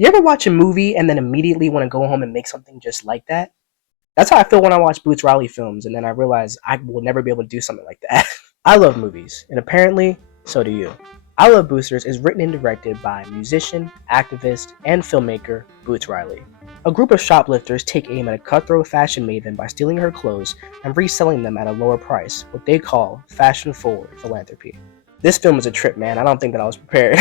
You ever watch a movie and then immediately want to go home and make something just like that? That's how I feel when I watch Boots Riley films, and then I realize I will never be able to do something like that. I love movies, and apparently, so do you. I Love Boosters is written and directed by musician, activist, and filmmaker Boots Riley. A group of shoplifters take aim at a cutthroat fashion maven by stealing her clothes and reselling them at a lower price, what they call fashion-forward philanthropy. This film is a trip, man. I don't think that I was prepared.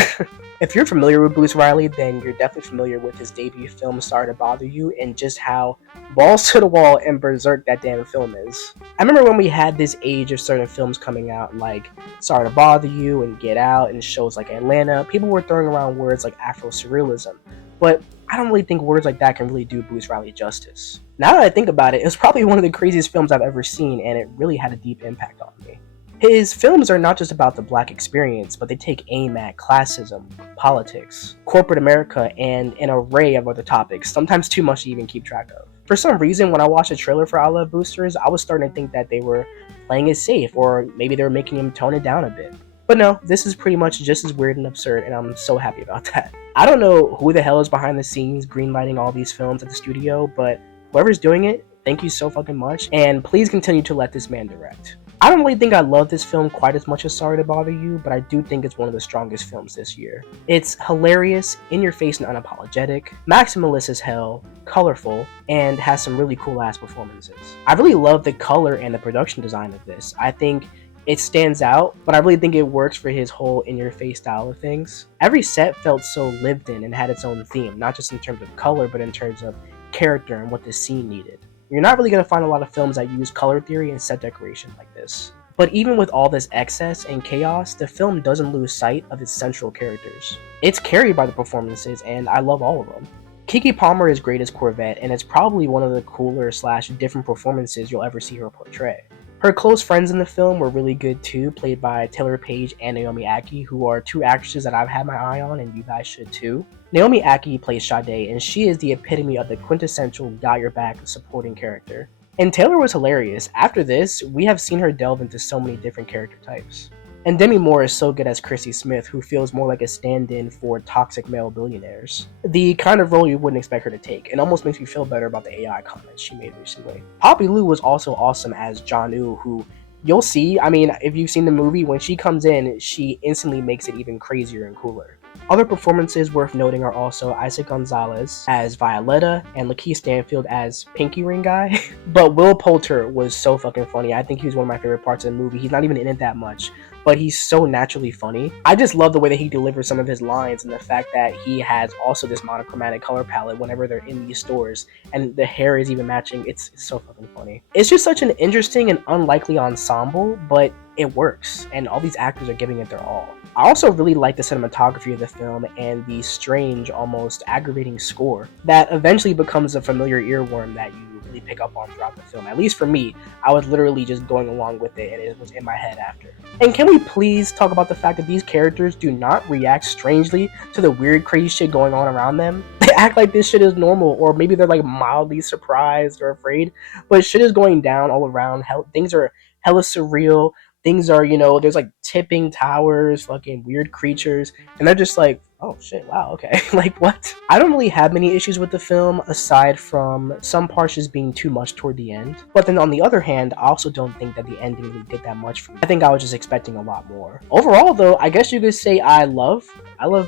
If you're familiar with Boots Riley, then you're definitely familiar with his debut film Sorry to Bother You and just how balls to the wall and berserk that damn film is. I remember when we had this age of certain films coming out like Sorry to Bother You and Get Out and shows like Atlanta, people were throwing around words like Afro-surrealism, but I don't really think words like that can really do Boots Riley justice. Now that I think about it, it was probably one of the craziest films I've ever seen, and it really had a deep impact on me. His films are not just about the black experience, but they take aim at classism, politics, corporate America, and an array of other topics, sometimes too much to even keep track of. For some reason, when I watched the trailer for I Love Boosters, I was starting to think that they were playing it safe, or maybe they were making him tone it down a bit. But no, this is pretty much just as weird and absurd, and I'm so happy about that. I don't know who the hell is behind the scenes greenlighting all these films at the studio, but whoever's doing it, thank you so fucking much, and please continue to let this man direct. I don't really think I love this film quite as much as Sorry to Bother You, but I do think it's one of the strongest films this year. It's hilarious, in your face and unapologetic, maximalist as hell, colorful, and has some really cool ass performances. I really love the color and the production design of this. I think it stands out, but I really think it works for his whole in-your-face style of things. Every set felt so lived in and had its own theme, not just in terms of color, but in terms of character and what the scene needed. You're not really going to find a lot of films that use color theory and set decoration like this. But even with all this excess and chaos, the film doesn't lose sight of its central characters. It's carried by the performances, and I love all of them. Keke Palmer is great as Corvette, and it's probably one of the cooler / different performances you'll ever see her portray. Her close friends in the film were really good too, played by Taylor Page and Naomi Ackie, who are two actresses that I've had my eye on, and you guys should too. Naomi Ackie plays Sade, and she is the epitome of the quintessential got your back supporting character. And Taylor was hilarious. After this, we have seen her delve into so many different character types. And Demi Moore is so good as Chrissy Smith, who feels more like a stand-in for toxic male billionaires. The kind of role you wouldn't expect her to take. It almost makes me feel better about the AI comments she made recently. Poppy Lou was also awesome as John-Woo, who you'll see, if you've seen the movie, when she comes in, she instantly makes it even crazier and cooler. Other performances worth noting are also Isaac Gonzalez as Violetta and Lakeith Stanfield as Pinky Ring Guy. But Will Poulter was so fucking funny. I think he was one of my favorite parts of the movie. He's not even in it that much, but he's so naturally funny. I just love the way that he delivers some of his lines and the fact that he has also this monochromatic color palette whenever they're in these stores, and the hair is even matching. It's so fucking funny. It's just such an interesting and unlikely ensemble, but it works, and all these actors are giving it their all. I also really like the cinematography of the film and the strange, almost aggravating score that eventually becomes a familiar earworm that you really pick up on throughout the film. At least for me, I was literally just going along with it, and it was in my head after. And can we please talk about the fact that these characters do not react strangely to the weird, crazy shit going on around them? They act like this shit is normal, or maybe they're like mildly surprised or afraid, but shit is going down all around. Things are hella surreal. Things are, there's like tipping towers, fucking weird creatures, and they're just like, oh shit, wow, okay. Like, what? I don't really have many issues with the film, aside from some parts just being too much toward the end. But then on the other hand, I also don't think that the ending really did that much for me. I think I was just expecting a lot more. Overall though, I guess you could say I love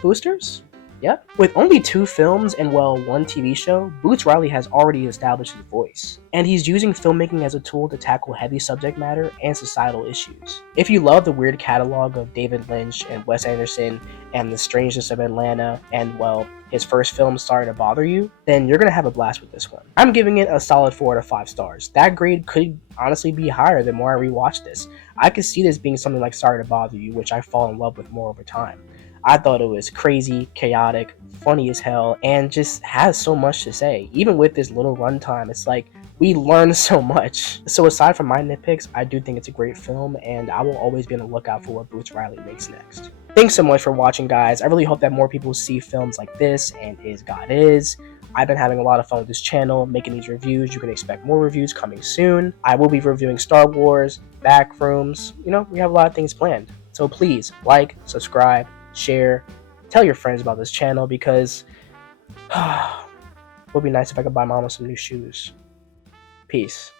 Boosters. Yep. With only 2 films and, well, 1 TV show, Boots Riley has already established his voice, and he's using filmmaking as a tool to tackle heavy subject matter and societal issues. If you love the weird catalog of David Lynch and Wes Anderson and the strangeness of Atlanta and, well, his first film, Sorry to Bother You, then you're gonna have a blast with this one. I'm giving it a solid 4 out of 5 stars. That grade could honestly be higher the more I rewatch this. I could see this being something like Sorry to Bother You, which I fall in love with more over time. I thought it was crazy, chaotic, funny as hell, and just has so much to say. Even with this little runtime, it's like we learn so much. So aside from my nitpicks, I do think it's a great film, and I will always be on the lookout for what Boots Riley makes next. Thanks so much for watching, guys. I really hope that more people see films like this and Is God Is. I've been having a lot of fun with this channel, making these reviews. You can expect more reviews coming soon. I will be reviewing Star Wars, Backrooms. We have a lot of things planned. So please, like, subscribe, share, tell your friends about this channel, because Would be nice if I could buy Mama some new shoes. Peace.